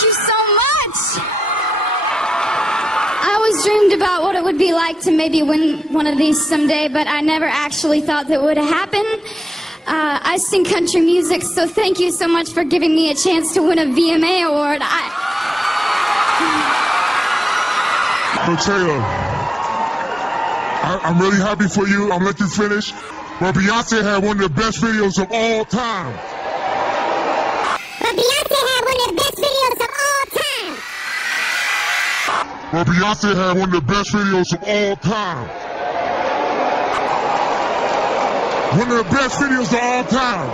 Thank you so much. I always dreamed about what it would be like to maybe win one of these someday, but I never actually thought that would happen. I sing country music, so thank you so much for giving me a chance to win a VMA award. So Taylor, I'm really happy for you. I'm gonna let you finish. But Beyonce had one of the best videos of all time. But Beyonce had one of the best videos of all time. But Beyonce had one of the best videos of all time. One of the best videos of all time.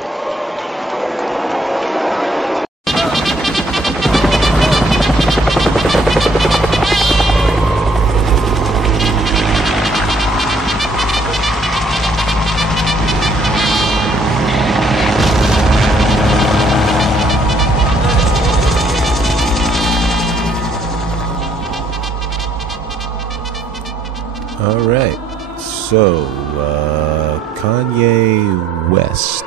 All right, so Kanye West.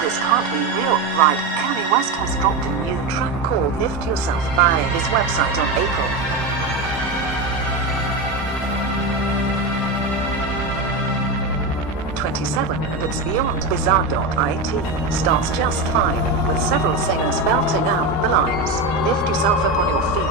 This can't be real, right? Kanye West has dropped a new track called Lift Yourself via his website on April 27, and it's beyond bizarre.it. Starts just fine, with several singers belting out the lines, lift yourself up on your feet.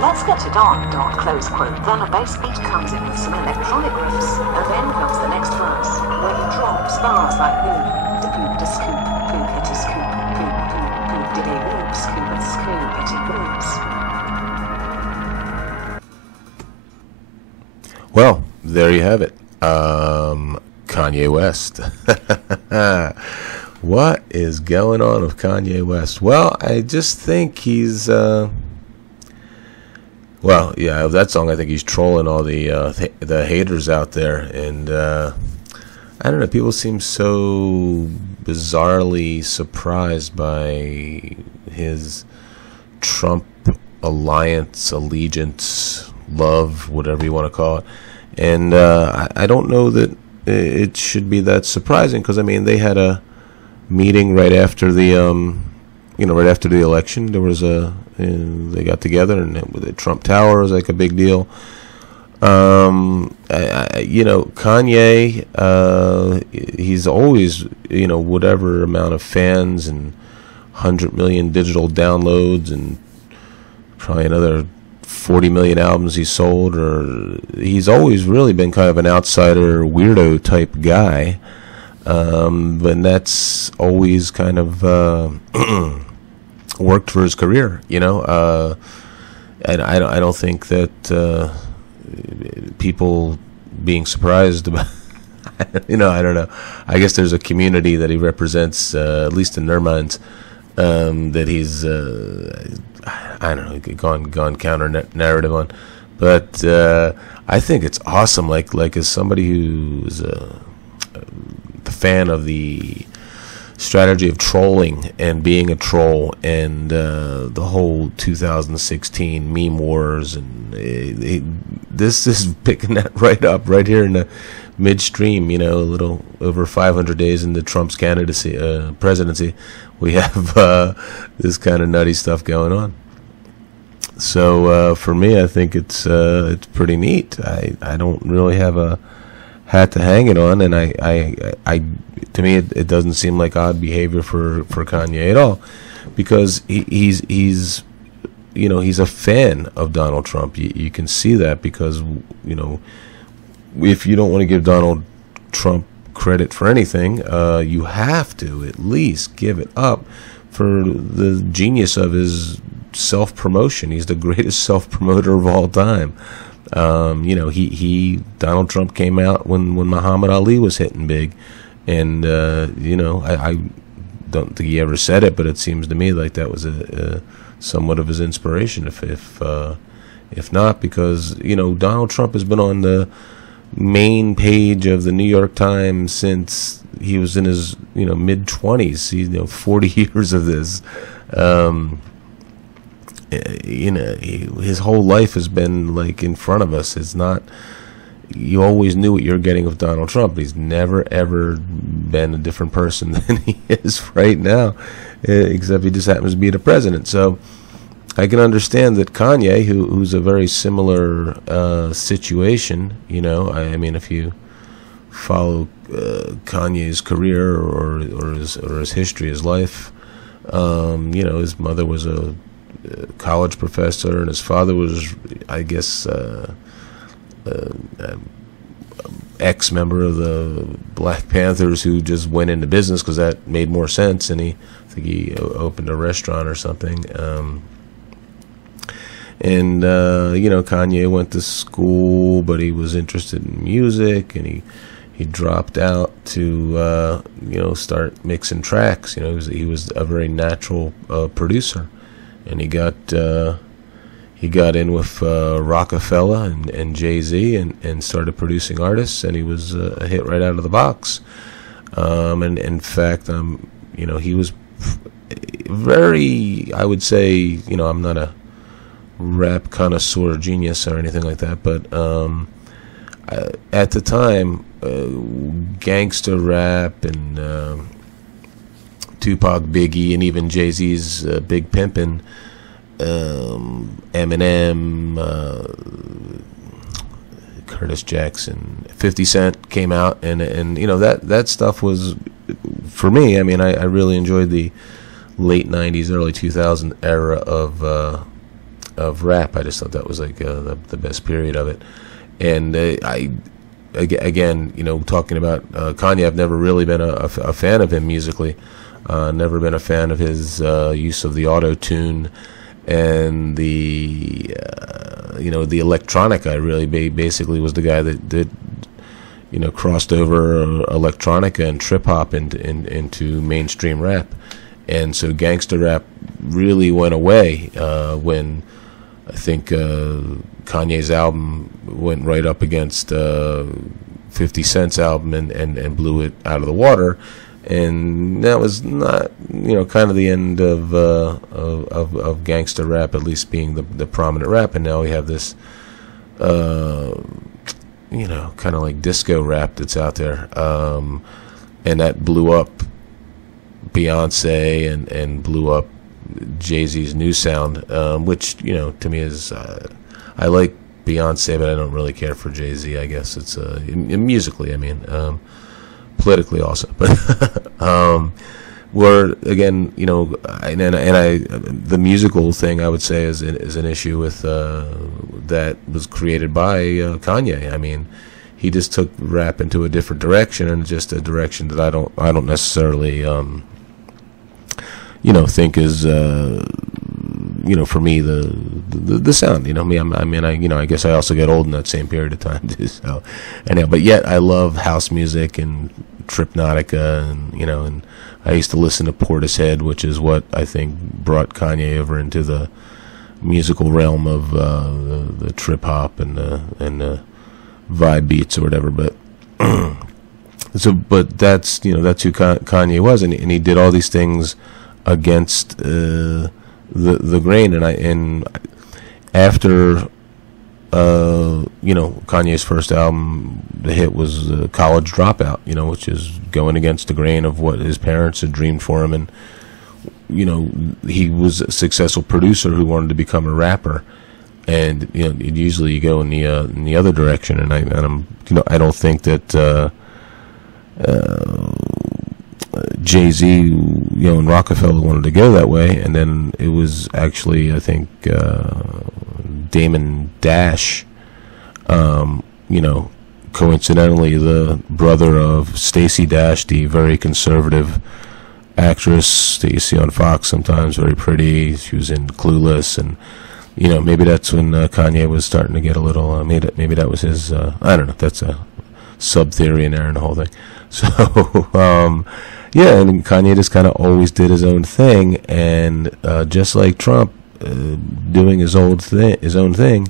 Let's get it on, close quote. Then a bass beat comes in with some electronic riffs, and then comes the next verse, where he drops bars like boom, da poop, da scoop, poop, hitty scoop, poop, poop, poop, diddy whoop, scoop, and scoop, hitty whoops. Well, there you have it. Kanye West. What is going on with Kanye West? Well, I just think he's well, yeah, that song, I think he's trolling all the haters out there, and I don't know, people seem so bizarrely surprised by his Trump alliance, allegiance, love, whatever you want to call it, and I don't know that it should be that surprising, because I mean, they had a meeting right after the right after the election. There was they got together, and the Trump Tower was like a big deal. Kanye, he's always, whatever amount of fans and 100 million digital downloads and probably another 40 million albums he sold, or he's always really been kind of an outsider, weirdo type guy. But that's always kind of worked for his career, and I don't think that people being surprised about, I don't know. I guess there's a community that he represents, at least in their minds, that he's, I don't know, gone counter narrative on. But I think it's awesome. Like as somebody who's a fan of the strategy of trolling and being a troll, and the whole 2016 meme wars, and this is picking that right up right here in the midstream. A little over 500 days into Trump's candidacy, presidency, we have this kind of nutty stuff going on. So for me, I think it's pretty neat. I don't really have a hat to hang it on, and I to me it doesn't seem like odd behavior for Kanye at all, because he's a fan of Donald Trump. You can see that, because if you don't want to give Donald Trump credit for anything, you have to at least give it up for the genius of his self-promotion. He's the greatest self-promoter of all time. Donald Trump came out when Muhammad Ali was hitting big, and I don't think he ever said it, but it seems to me like that was a somewhat of his inspiration, if not, because Donald Trump has been on the main page of the New York Times since he was in his mid-20s. 40 years of this. His whole life has been like in front of us. It's not, you always knew what you're getting with Donald Trump. He's never ever been a different person than he is right now, except he just happens to be the president. So I can understand that Kanye, who's a very similar situation, you know, I mean, if you follow Kanye's career or his history, his life, you know, his mother was a college professor, and his father was, I guess, ex-member of the Black Panthers who just went into business because that made more sense, and I think he opened a restaurant or something. And you know, Kanye went to school, but he was interested in music, and he dropped out to you know, start mixing tracks. You know, he was a very natural producer, and he got in with Rockefeller and Jay-Z and started producing artists, and he was a hit right out of the box. And in fact, you know, he was very, I would say, you know, I'm not a rap connoisseur genius or anything like that, but at the time, gangster rap and Tupac, Biggie, and even Jay-Z's Big Pimpin', Eminem, Curtis Jackson, 50 Cent came out, and you know, that stuff was, for me, I mean, I really enjoyed the late 90s, early 2000s era of rap. I just thought that was like the best period of it. And again, you know, talking about Kanye, I've never really been a fan of him musically. Never been a fan of his use of the auto-tune and the you know, the electronica. I really basically was the guy that you know, crossed over electronica and trip hop into mainstream rap. And so gangster rap really went away when I think Kanye's album went right up against 50 Cent's album and blew it out of the water. And that was not, you know, kind of the end of gangster rap, at least being the prominent rap. And now we have this, you know, kind of like disco rap that's out there, and that blew up Beyonce and blew up Jay-Z's new sound, which, you know, to me is, I like Beyonce, but I don't really care for Jay-Z. I guess it's musically, I mean, politically also, but where again, you know, and I the musical thing, I would say is an issue with that was created by Kanye. I mean, he just took rap into a different direction, and just a direction that I don't necessarily you know, think is you know, for me the sound, you know, I guess I also got old in that same period of time too. So anyhow, but yet I love house music and Tripnotica, and you know, and I used to listen to Portishead, which is what I think brought Kanye over into the musical realm of the trip hop and the vibe beats or whatever. But so, but that's, you know, that's who Kanye was, and he did all these things against the grain. And after you know, Kanye's first album, the hit was College Dropout, you know, which is going against the grain of what his parents had dreamed for him. And you know, he was a successful producer who wanted to become a rapper, and you know, usually you go in the other direction. And I'm, you know, I don't think that Jay-Z, you know, and Rockefeller wanted to go that way. And then it was actually, I think, Damon Dash, you know, coincidentally the brother of Stacey Dash, the very conservative actress that you see on Fox sometimes, very pretty. She was in Clueless, and you know, maybe that's when Kanye was starting to get a little. Maybe that was his. I don't know. That's a sub theory in there and the whole thing. So yeah, and Kanye just kind of always did his own thing, and just like Trump, doing his own thing,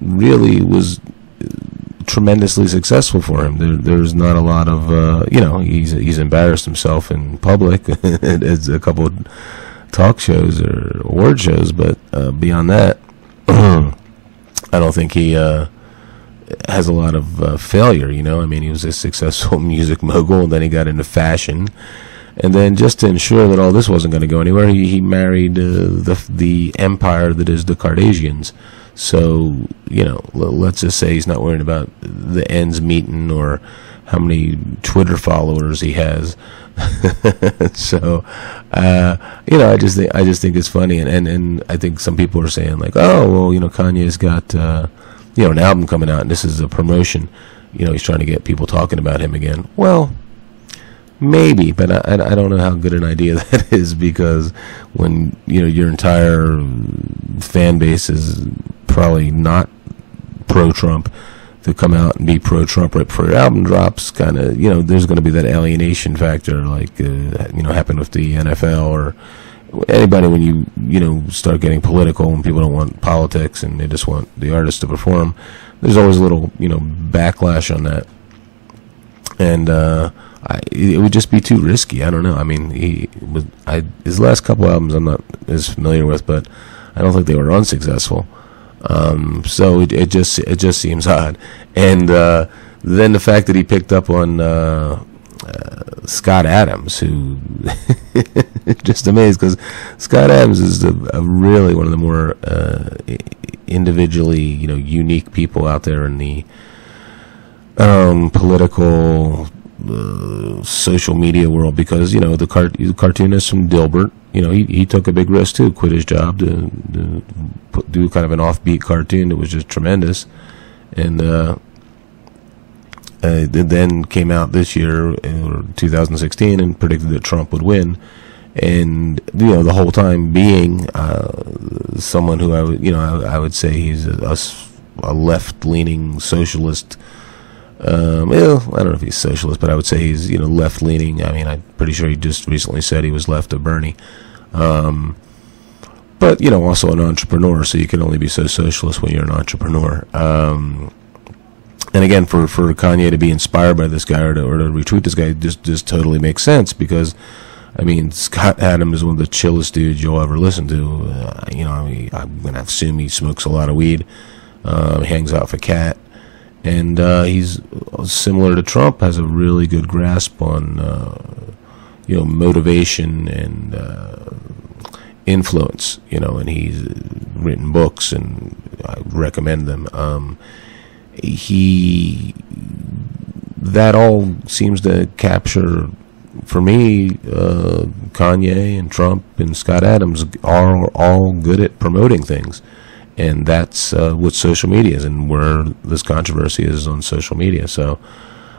really was tremendously successful for him. There's not a lot of, you know, he's embarrassed himself in public at a couple of talk shows or award shows, but beyond that, I don't think he has a lot of failure. You know, I mean, he was a successful music mogul, and then he got into fashion. And then, just to ensure that all this wasn't going to go anywhere, he married the empire that is the Kardashians. So, you know, let's just say he's not worried about the ends meeting or how many Twitter followers he has. So, you know, I just think it's funny, and I think some people are saying like, oh, well, you know, Kanye's got you know, an album coming out, and this is a promotion. You know, he's trying to get people talking about him again. Well, maybe, but I don't know how good an idea that is, because when, you know, your entire fan base is probably not pro-Trump, to come out and be pro-Trump right before your album drops, kind of, you know, there's going to be that alienation factor, like, you know, happened with the NFL or anybody when you know, start getting political and people don't want politics and they just want the artist to perform. There's always a little, you know, backlash on that. And, it would just be too risky. I don't know. I mean, his last couple albums I'm not as familiar with, but I don't think they were unsuccessful. So it just seems odd. And then the fact that he picked up on Scott Adams, who just amazed, because Scott Adams is really one of the more individually, you know, unique people out there in the political social media world, because, you know, the cartoonist from Dilbert, you know, he took a big risk too, quit his job to do kind of an offbeat cartoon that was just tremendous, and then came out this year, 2016, and predicted that Trump would win. And, you know, the whole time being someone who I would say he's a left-leaning socialist. Well, I don't know if he's socialist, but I would say he's, you know, left-leaning. I mean, I'm pretty sure he just recently said he was left of Bernie. But, you know, also an entrepreneur, so you can only be so socialist when you're an entrepreneur. And again, for Kanye to be inspired by this guy or to retweet this guy just totally makes sense, because, I mean, Scott Adams is one of the chillest dudes you'll ever listen to. You know, I mean, I'm going to assume he smokes a lot of weed, hangs out with a cat. And he's similar to Trump, has a really good grasp on, you know, motivation and influence, you know, and he's written books, and I recommend them. That all seems to capture, for me, Kanye and Trump and Scott Adams are all good at promoting things. And that's what social media is, and where this controversy is on social media. So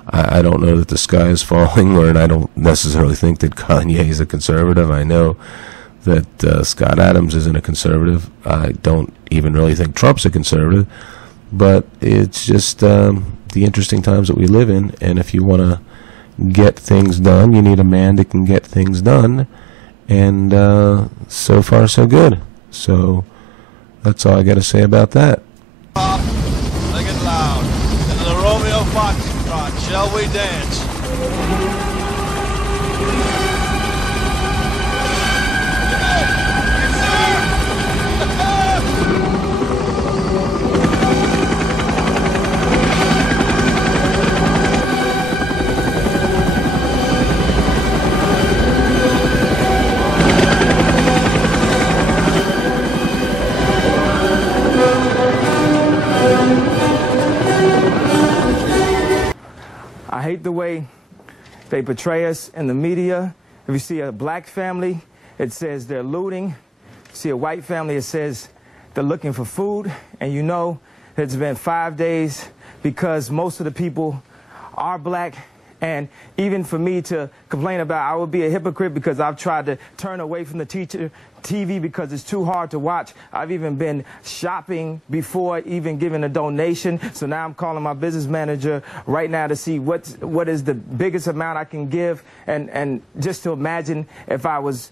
I don't know that the sky is falling, and I don't necessarily think that Kanye is a conservative. I know that Scott Adams isn't a conservative. I don't even really think Trump's a conservative. But it's just the interesting times that we live in, and if you want to get things done, you need a man that can get things done. And so far, so good. So that's all I got to say about that. Sing it loud. Into the Romeo Foxtrot, shall we dance? I hate the way they portray us in the media. If you see a black family, it says they're looting. See a white family, it says they're looking for food. And you know it's been 5 days because most of the people are black. And even for me to complain about, I would be a hypocrite because I've tried to turn away from the TV because it's too hard to watch. I've even been shopping before even giving a donation. So now I'm calling my business manager right now to see what is the biggest amount I can give, and just to imagine if I was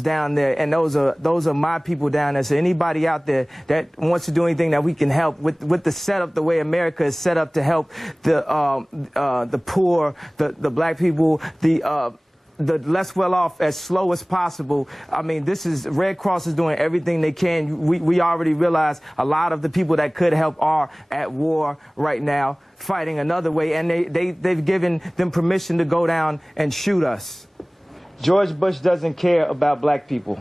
down there, and those are my people down there. So anybody out there that wants to do anything that we can help with the setup, the way America is set up to help the poor, the black people, the less well off as slow as possible. I mean, Red Cross is doing everything they can. We already realize a lot of the people that could help are at war right now, fighting another way, and they've given them permission to go down and shoot us. George Bush doesn't care about black people.